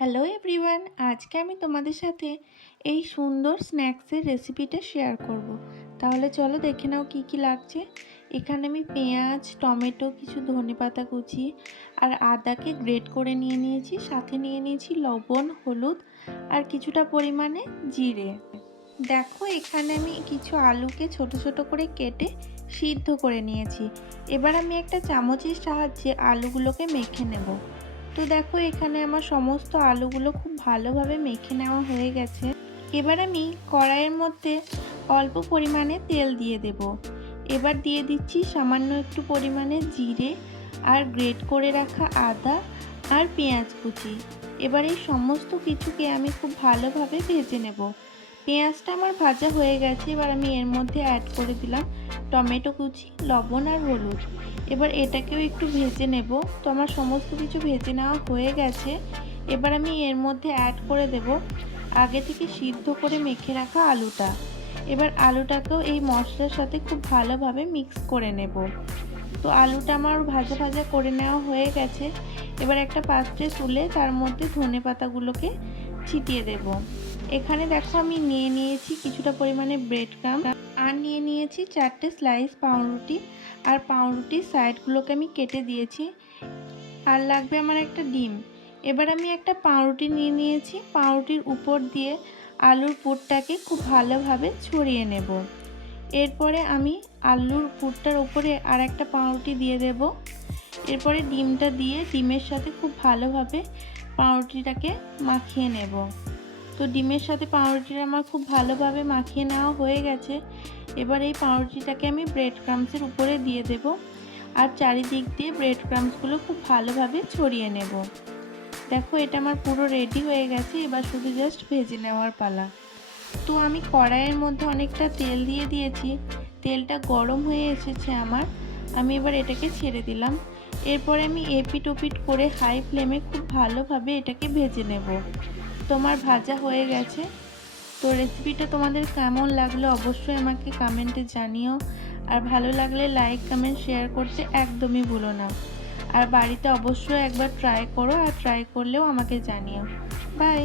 Hello everyone, আজকে আমি তোমাদের সাথে এই সুন্দর স্ন্যাক্সের রেসিপিটা শেয়ার করব। তাহলে চলো দেখে নাও কি কি লাগছে। এখানে আমি পেঁয়াজ, টমেটো, কিছু ধনেপাতা কুচি আর আদাকে গ্রেট করে নিয়ে নিয়েছি। সাথে নিয়ে নিয়েছি লবণ, হলুদ আর কিছুটা পরিমাণে জিরে। দেখো এখানে আমি কিছু আলুকে ছোট ছোট করে কেটে সিদ্ধ করে নিয়েছি। এবার আমি একটা চামচের সাহায্যে আলুগুলোকে মেখে নেব। তো দেখো এখানে আমার সমস্ত আলুগুলো খুব ভালোভাবে মেখে নেওয়া হয়ে গেছে। এবার আমি কড়াইয়ের মধ্যে অল্প পরিমাণে তেল দিয়ে দেব। এবার দিয়ে দিচ্ছি সামান্য একটু পরিমাণে জিরে আর গ্রেট করে রাখা আদা আর পেঁয়াজ কুচি। এবার এই সমস্ত কিছুকে আমি খুব ভালোভাবে ভেজে নেব। পেঁয়াজটা আমার ভাজা হয়ে গেছে। এবার আমি এর মধ্যে অ্যাড করে দিলাম টমেটো কুচি, লবণ আর হলুদ। এবার এটাকেও একটু ভেজে নেব। তো আমার সমস্ত কিছু ভেজে নেওয়া হয়ে গেছে। এবার আমি এর মধ্যে অ্যাড করে দেব আগে থেকে সিদ্ধ করে মেখে রাখা আলুটা। এবার আলুটাকেও এই মশলার সাথে খুব ভালোভাবে মিক্স করে নেব। তো আলুটা আমার ভাজা ভাজা করে নেওয়া হয়ে গেছে। এবার একটা পাত্রে তুলে তার মধ্যে ধনেপাতাগুলোকে ছিটিয়ে দেব। এখানে দেখো আমি নিয়ে নিয়েছি কিছুটা পরিমাণে ব্রেড ক্রাম্ব আর নিয়ে নিয়েছি 4টে স্লাইস পাউরুটি। আর পাউরুটির সাইডগুলোকে আমি কেটে দিয়েছি। আর লাগবে আমার একটা ডিম। এবার আমি একটা পাউরুটি নিয়ে নিয়েছি। পাউরুটির উপর দিয়ে আলুর পুরটাকে খুব ভালোভাবে ছড়িয়ে নেব। এরপরে আমি আলুর পুরটার উপরে আর একটা পাউরুটি দিয়ে দেব। এরপরে ডিমটা দিয়ে ডিমের সাথে খুব ভালোভাবে পাউরুটিটাকে মাখিয়ে নেব। তো ডিমের সাথে পাউরুটিটা আমার খুব ভালোভাবে মাখিয়ে নেওয়া হয়ে গেছে। এবার এই পাউরুটিটাকে আমি ব্রেড ক্রাম্বসের উপরে দিয়ে দেব আর চারিদিক দিয়ে ব্রেড ক্রাম্বসগুলো খুব ভালোভাবে ছড়িয়ে নেব। দেখো এটা আমার পুরো রেডি হয়ে গেছে। এবার শুধু জাস্ট ভেজে নেওয়ার পালা। তো আমি কড়াইয়ের মধ্যে অনেকটা তেল দিয়ে দিয়েছি। তেলটা গরম হয়ে এসেছে আমার। আমি এবার এটাকে ছেড়ে দিলাম। এরপরে আমি এপিট ওপিট করে হাই ফ্লেমে খুব ভালোভাবে এটাকে ভেজে নেব। তোমার ভাজা হয়ে গেছে। তো রেসিপিটা তোমাদের কেমন লাগলো অবশ্যই আমাকে কমেন্টে জানিও। আর ভালো লাগলে লাইক, কমেন্ট, শেয়ার করতে একদমই ভুলো না। আর বাড়িতে অবশ্যই একবার ট্রাই করো, আর ট্রাই করলেও আমাকে জানিও। বাই।